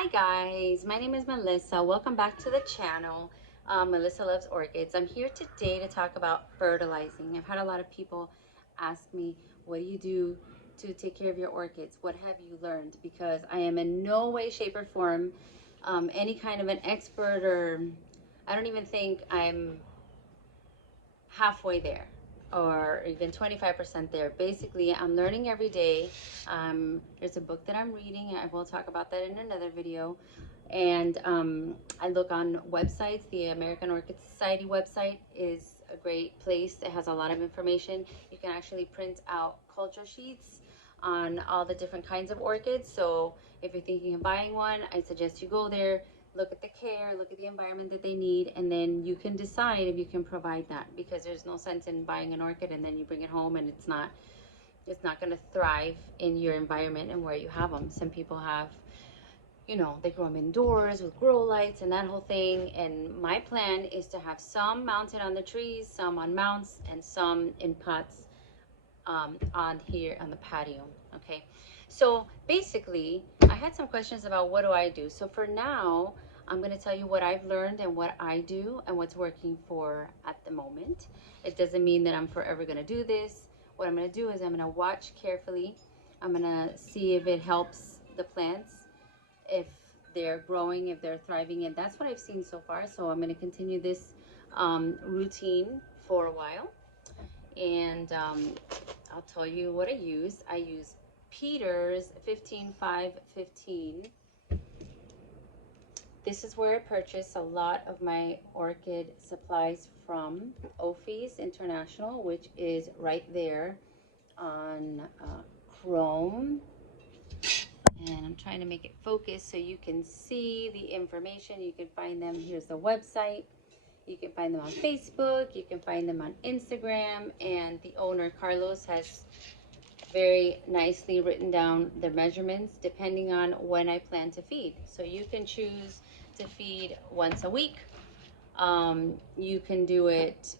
Hi guys, my name is Melissa. Welcome back to the channel. Melissa Loves Orchids. I'm here today to talk about fertilizing. I've had a lot of people ask me, what do you do to take care of your orchids? What have you learned? Because I am in no way, shape, or form any kind of an expert, or I don't even think I'm halfway there or even 25% there. Basically, I'm learning every day. There's a book that I'm reading. I will talk about that in another video. And I look on websites. The American Orchid Society website is a great place. It has a lot of information. You can actually print out culture sheets on all the different kinds of orchids. So if you're thinking of buying one, I suggest you go there, look at the care, look at the environment that they need, and then you can decide if you can provide that, because there's no sense in buying an orchid and then you bring it home and it's not going to thrive in your environment and where you have them. Some people have, you know, they grow them indoors with grow lights and that whole thing, and my plan is to have some mounted on the trees, some on mounts, and some in pots on here on the patio. Okay, so basically I had some questions about what do I do. So for now, I'm going to tell you what I've learned and what I do and what's working for at the moment. It doesn't mean that I'm forever going to do this. What I'm going to do is I'm going to watch carefully. I'm going to see if it helps the plants, if they're growing, if they're thriving, and that's what I've seen so far. So I'm going to continue this routine for a while, and I'll tell you what I use. I use Peter's 15-5-15. This is where I purchase a lot of my orchid supplies from, Ophies International, which is right there on Chrome. And I'm trying to make it focus so you can see the information. You can find them. Here's the website. You can find them on Facebook. You can find them on Instagram. And the owner, Carlos, has very nicely written down the measurements depending on when I plan to feed. So you can choose to feed once a week. You can do it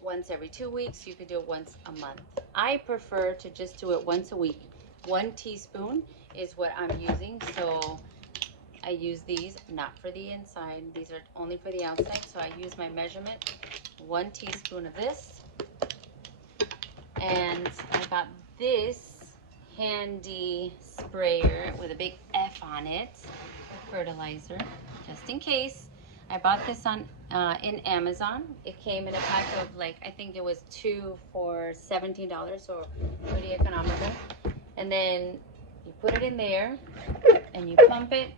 once every 2 weeks. You could do it once a month. I prefer to just do it once a week. 1 teaspoon is what I'm using. So I use these not for the inside. These are only for the outside. So I use my measurement, 1 teaspoon of this. And I got this handy sprayer with a big F on it, fertilizer, just in case. I bought this on in Amazon. It came in a pack of, like, I think it was 2 for $17, so pretty economical. And then you put it in there and you pump it.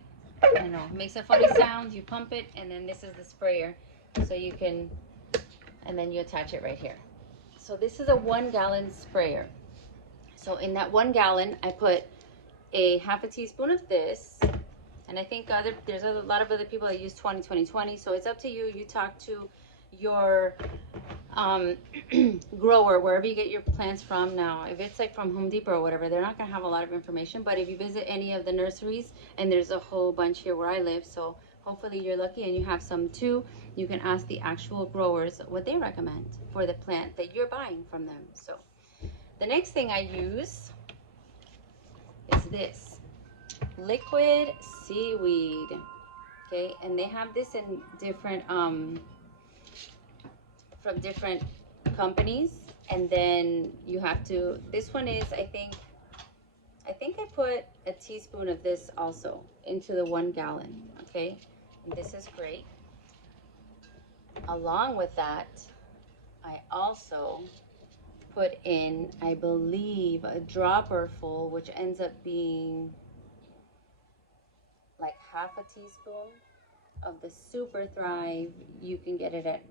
I know, it makes a funny sound. You pump it, and then this is the sprayer, so you can, and then you attach it right here. So this is a 1 gallon sprayer. So in that 1 gallon, I put a half a teaspoon of this, and I think there's a lot of other people that use 20-20-20. So it's up to you. You talk to your grower, wherever you get your plants from. Now, if it's like from Home Depot or whatever, they're not gonna have a lot of information. But if you visit any of the nurseries, and there's a whole bunch here where I live, so hopefully you're lucky and you have some too, you can ask the actual growers what they recommend for the plant that you're buying from them. So the next thing I use is this liquid seaweed. Okay, and they have this in different from different companies, and then you have to, this one is, I think I put a teaspoon of this also into the 1 gallon. Okay, and this is great. Along with that, I also put in, I believe, a dropper full, which ends up being like half a teaspoon of the Super Thrive. You can get it at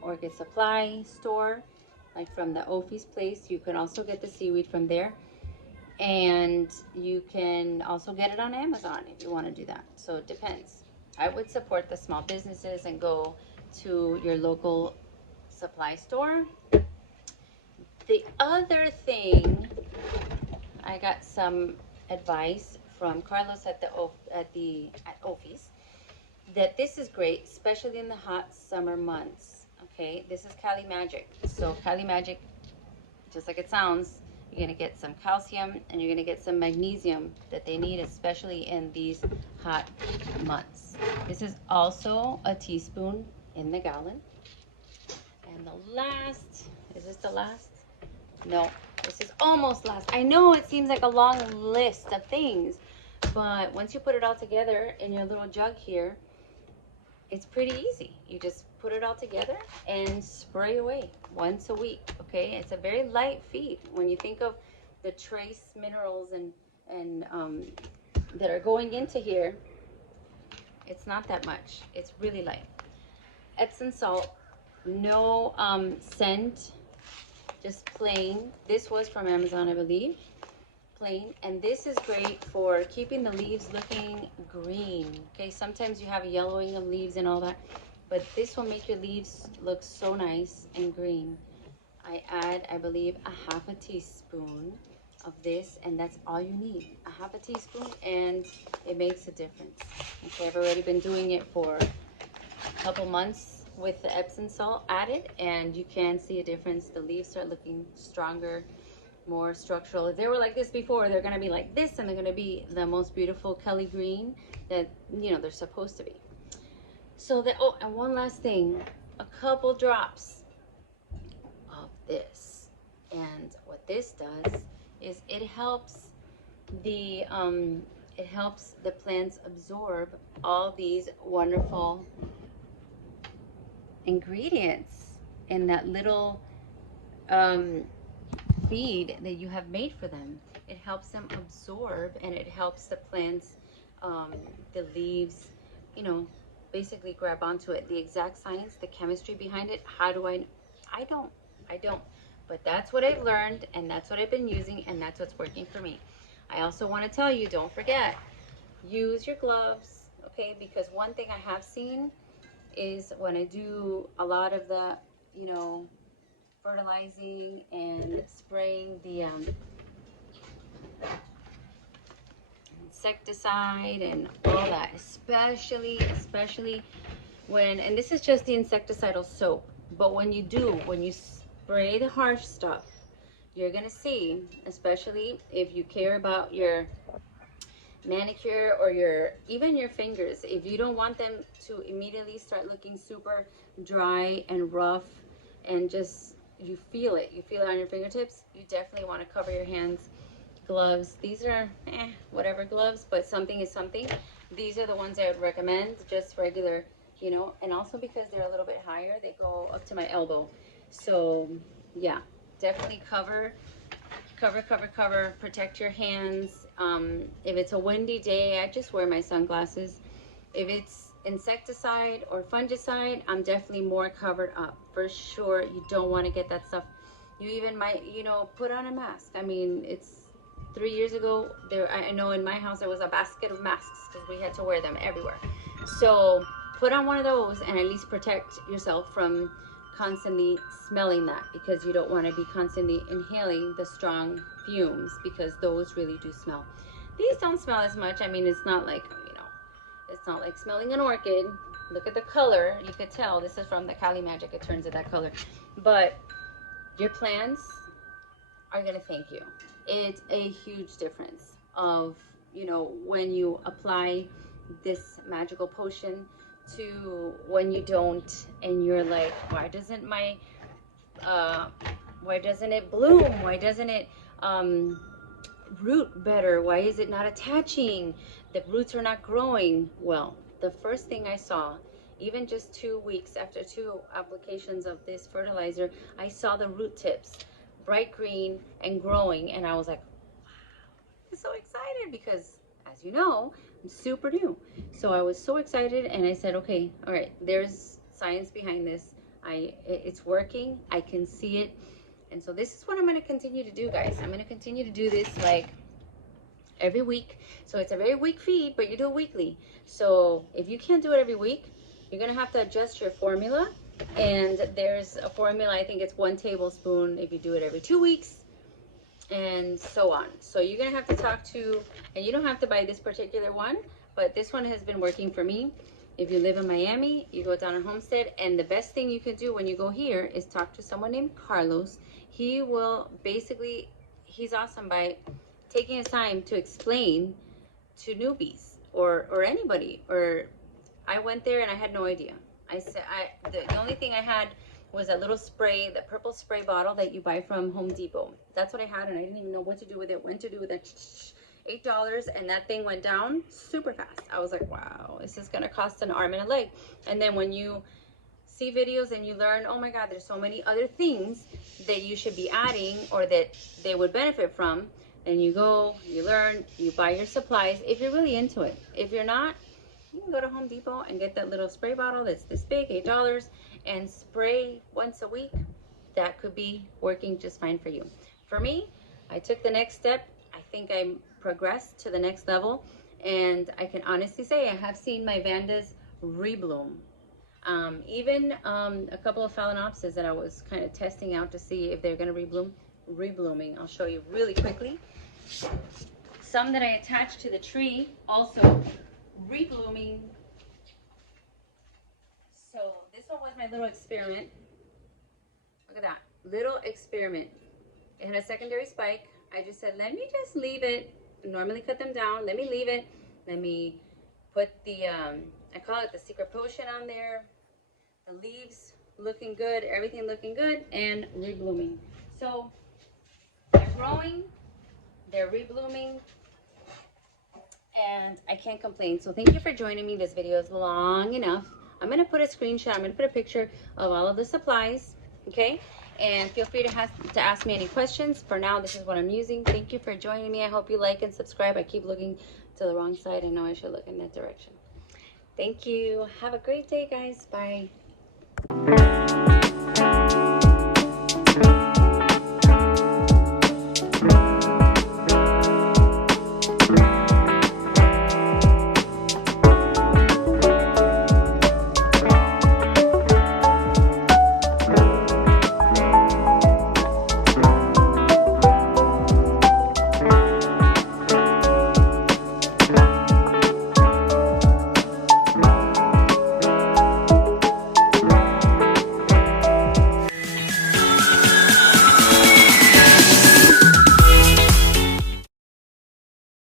Orchid Supply store, like from the Ophies place. You can also get the seaweed from there, and you can also get it on Amazon if you want to do that. So it depends. I would support the small businesses and go to your local supply store. The other thing, I got some advice from Carlos at Ophies, that this is great, especially in the hot summer months. Okay, this is Cali Magic. So Cali Magic, just like it sounds, You're going to get some calcium, and you're going to get some magnesium that they need, especially in these hot months. This is also a teaspoon in the gallon. And the last, is this the last? No, this is almost last. I know it seems like a long list of things, but once you put it all together in your little jug here, it's pretty easy. You just put it all together and spray away once a week, okay? It's a very light feed. When you think of the trace minerals and that are going into here, it's not that much. It's really light. Epsom salt, no scent, just plain. This was from Amazon, I believe. Plain. And this is great for keeping the leaves looking green. Okay, sometimes you have a yellowing of leaves and all that, but this will make your leaves look so nice and green. I add, I believe, a half a teaspoon of this, and that's all you need. A half a teaspoon, and it makes a difference. Okay, I've already been doing it for a couple months with the Epsom salt added, and you can see a difference. The leaves start looking stronger, more structural. If they were like this before, they're going to be like this, and they're going to be the most beautiful Kelly green that, you know, they're supposed to be. So that, oh, and one last thing, a couple drops of this. And what this does is it helps the plants absorb all these wonderful ingredients in that little feed that you have made for them. It helps them absorb, and it helps the plants, the leaves, you know, basically grab onto it. The exact science, the chemistry behind it, how do I don't. But that's what I've learned, and that's what I've been using, and that's what's working for me. I also want to tell you, don't forget, use your gloves, okay? Because one thing I have seen is when I do a lot of the, you know, fertilizing and spraying the insecticide and all that, especially when, and this is just the insecticidal soap, but when you spray the harsh stuff, you're gonna see, especially if you care about your manicure or even your fingers, if you don't want them to immediately start looking super dry and rough, and just you feel it on your fingertips, you definitely want to cover your hands. Gloves, these are whatever gloves, but something is something. These are the ones I would recommend, just regular, you know, and also because they're a little bit higher, they go up to my elbow. So yeah, definitely cover, protect your hands. If it's a windy day, I just wear my sunglasses. If it's insecticide or fungicide, I'm definitely more covered up for sure. You don't want to get that stuff. You even might, you know, put on a mask. I mean, it's 3 years ago there, I know in my house there was a basket of masks because we had to wear them everywhere. So put on one of those and at least protect yourself from constantly smelling that, because you don't want to be constantly inhaling the strong fumes, because those really do smell. These don't smell as much. I mean, it's not like, you know, it's not like smelling an orchid. Look at the color. You could tell this is from the Cali Magic. It turns to that color. But your plants are going to thank you. It's a huge difference of, you know, when you apply this magical potion to when you don't, and you're like, why doesn't it bloom? Why doesn't it root better? Why is it not attaching? The roots are not growing. Well, the first thing I saw, even just 2 weeks after 2 applications of this fertilizer, I saw the root tips bright green and growing, and I was like, wow, I'm so excited, because as you know, I'm super new. So I was so excited, and I said, okay, all right, there's science behind this. It's working. I can see it. And so this is what I'm going to continue to do, guys. I'm going to continue to do this like every week. So it's a very weak feed, but you do it weekly. So if you can't do it every week, you're going to have to adjust your formula. And there's a formula, I think it's 1 tablespoon if you do it every 2 weeks, and so on. So you're going to have to talk to, and you don't have to buy this particular one, but this one has been working for me. If you live in Miami, you go down to Homestead, and the best thing you can do when you go here is talk to someone named Carlos. He will basically, he's awesome by taking his time to explain to newbies or anybody. Or I went there and I had no idea. I said the only thing I had was that little spray, the purple spray bottle that you buy from Home Depot. That's what I had, and I didn't even know what to do with it, when to do with it. $8, and that thing went down super fast. I was like, wow, this is gonna cost an arm and a leg. And then when you see videos and you learn, oh my God, there's so many other things that you should be adding or that they would benefit from, and you go, you learn, you buy your supplies if you're really into it. If you're not, you can go to Home Depot and get that little spray bottle that's this big, $8, and spray once a week. That could be working just fine for you. For me, I took the next step. I think I progressed to the next level, and I can honestly say I have seen my Vandas rebloom. Even a couple of phalaenopsis that I was kind of testing out to see if they're going to reblooming. I'll show you really quickly. Some that I attached to the tree also reblooming. So this one was my little experiment. Look at that little experiment. It had a secondary spike. I just said, let me just leave it. I normally cut them down. Let me leave it. Let me put the I call it the secret potion on there. The leaves looking good, everything looking good, and reblooming. So they're growing, they're reblooming, and I can't complain. So thank you for joining me. This video is long enough. I'm gonna put a screenshot, I'm gonna put a picture of all of the supplies, okay? And feel free to ask me any questions. For now, this is what I'm using. Thank you for joining me. I hope you like and subscribe. I keep looking to the wrong side. I know I should look in that direction. Thank you. Have a great day, guys. Bye.